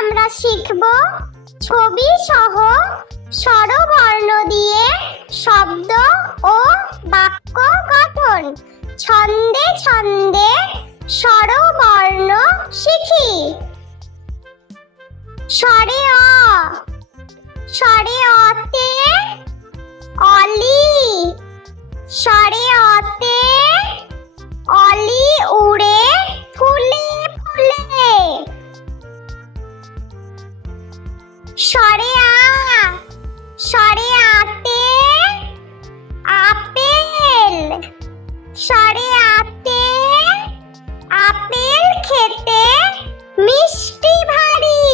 আমরা শিখব ছবি সহ স্বরবর্ণ দিয়ে শব্দ ও বাক্য গঠন। ছন্দে ছন্দে স্বরবর্ণ শিখি। স্বরে অ, স্বরে অতে অলি, স্বরে অতে অলি উড়ে ফুলে ফুলে। স্বরে আ, স্বরে আতে আপেল, স্বরে আতে আপেল খেতে মিষ্টি ভারী।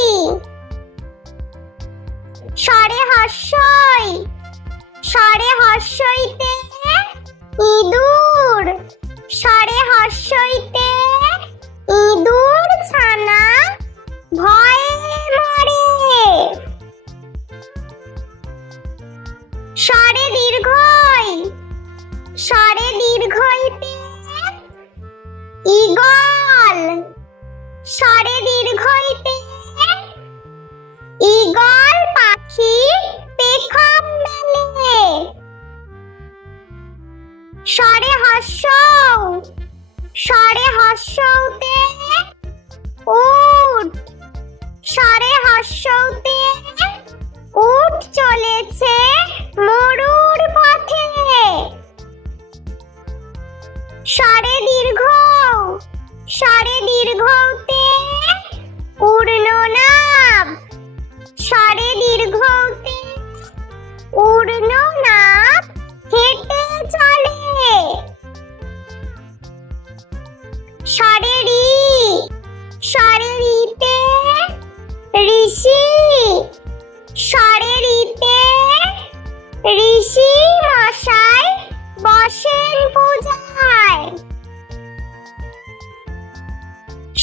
স্বরে হর্ষই, স্বরে হর্ষইতে ইঁদুর, স্বরে হর্ষইতে ইঁদুর ছানা ভয়ে মরে। স্বরে দীর্ঘই, স্বরে দীর্ঘইতে ঈগল, স্বরে দীর্ঘইতে ঈগল পাখি পেখম মেলে। স্বরে হর্ষৌ, স্বরে হর্ষৌতে উট, স্বরে হর্ষৌতে উট চলেছে মরুর পথে। স্বরে দীর্ঘ, স্বরে দীর্ঘতে উড়ননাভ, স্বরে দীর্ঘতে উড়ননাভ হেঁটে চলে। স্বরে রি, স্বরে রিতে ঋষি, স্বরে রিতে ঋষি মশাই বসেন পূজায়।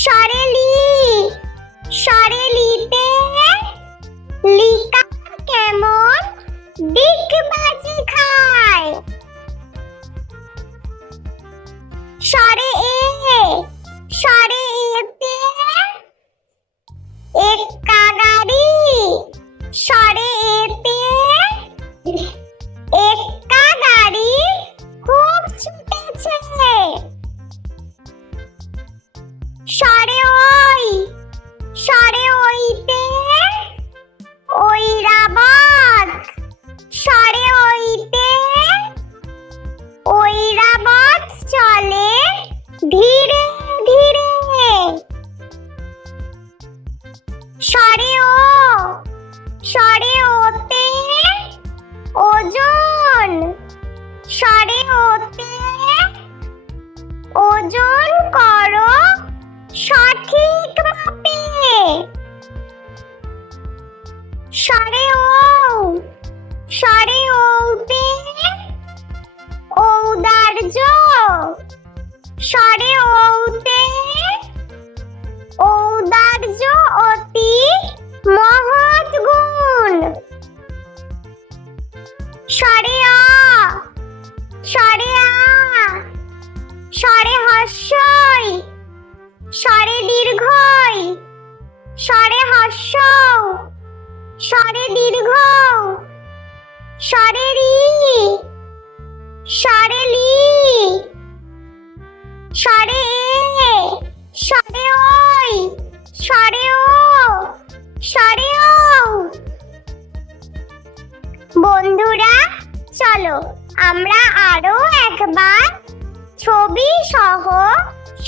স্বরে লি, স্বরে লিতে লিকা কেমন ডিগবাজি খায়। স্বরে এ, স্বরে এতে এক্কা গাড়ি, স্বরে এতে এক্কা গাড়ি খুব ছুটেছে। স্বরে ওই, স্বরে ওইতে ঐরাবত, স্বরে ওইতে ঐরাবত চলে ধীরে ধীরে। স্বরে ও, স্বরে ওতে ওজন, স্বরে ওতে ওজন করো সঠিক মাপে। স্বরে ও, স্বরে ওতে ঔদার্য, স্বরে ওতে ঔদার্য অতি মহৎ গুণ। স্বরে অ, স্বরে আ, স্বরে হর্ষই, স্বরে দীর্ঘই, স্বরে হর্ষৌ, স্বরে দীর্ঘ, স্বরে রি, স্বরে লি, স্বরে এ, স্বরে ওই, স্বরে ও, স্বরে ও। বন্ধুরা চলো আমরা আরো একবার ছবি সহ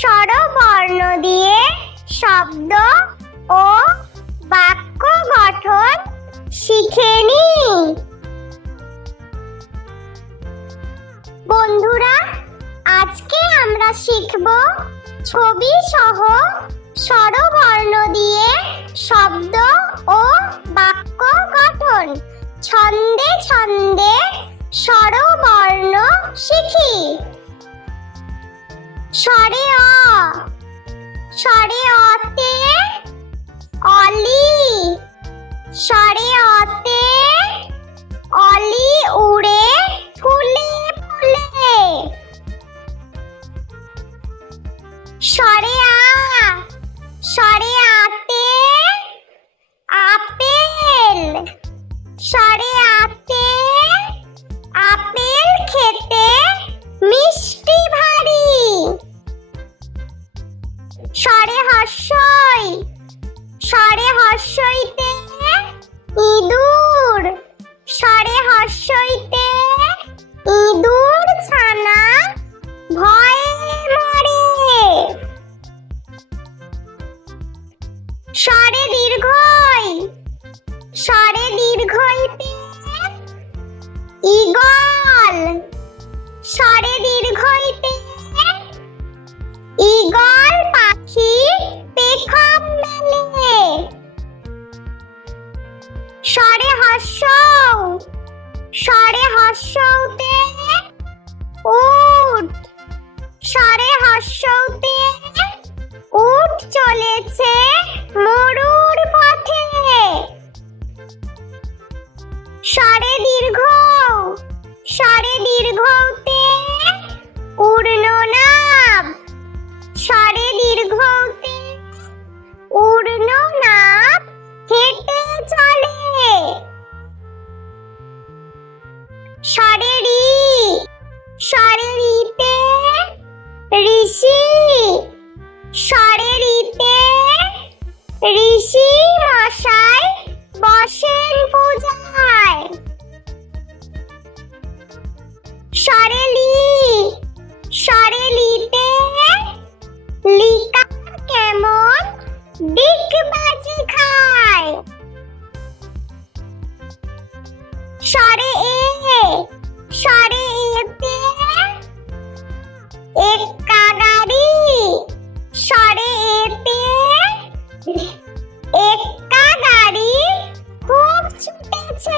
স্বরবর্ণ দিয়ে শব্দ ও বাক্য গঠন শিখে নিই। বন্ধুরা আজকে আমরা শিখব ছবি সহ স্বরবর্ণ দিয়ে শব্দ ও বাক্য গঠন। ছন্দে ছন্দে স্বরবর্ণ শিখি। স্বরে অ, স্বরে অতে অলি, স্বরে অতে অলি উড়ে ফুলে ফুলে। স্বরে আ, স্বরে আতে হর্ষতে উট চলেছে মরুর পথে। স্বরে দীর্ঘ, স্বরে দীর্ঘতে উড়ল নাব। স্বরে দীর্ঘতে উড়ল নাব হেঁটে চলে। স্বরে রি, স্বরে রিতে ঋষি। স্বরে রিতে ঋষি মশাই বসেন পূজায়। স্বরে লি, স্বরে লিতে লিকা কেমন ডিগবাজি খায়। স্বরে এ, স্বরে এতে এক্কা গাড়ি। স্বরে এতে এক্কা গাড়ি খুব ছুটেছে।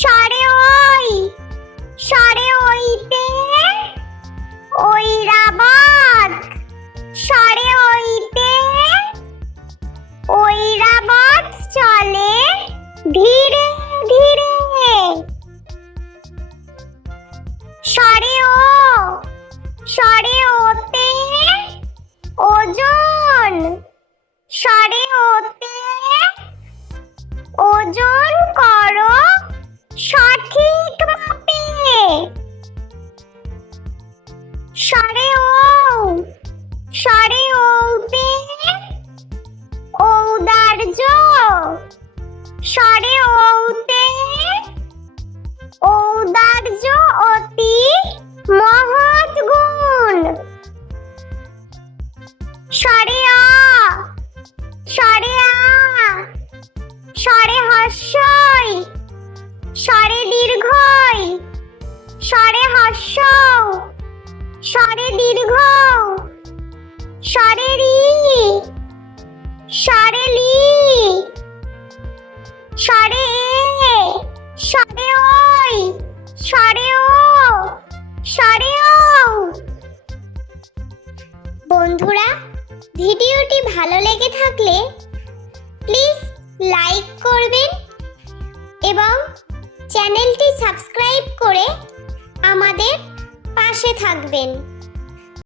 স্বরে ওই, স্বরে ওইতে ঐরাবত। স্বরে ওইতে ঐরাবত চলে ধীরে ধীরে। স্বরে ও, স্বরে ওতে ওজন। স্বরে ওতে ওজন করো সঠিক মাপে। স্বরে ও, স্বরে ওতে ঔদার্য। স্বরে ওতে ঔদার্য অতি মহৎ গুণ। স্বরে আ, স্বরে আ, স্বরে হর্ষই। স্বরে দীর্ঘই, স্বরে হর্ষ। স্বরে দীর্ঘ, স্বরে রি, স্বরে লি। স্বরে এ, স্বরে ওই, স্বরে ও, স্বরে ও। বন্ধুরা, ভিডিওটি ভালো লেগে থাকলে প্লিজ লাইক করবেন এবং চ্যানেলটি সাবস্ক্রাইব করে আমাদের পাশে থাকবেন।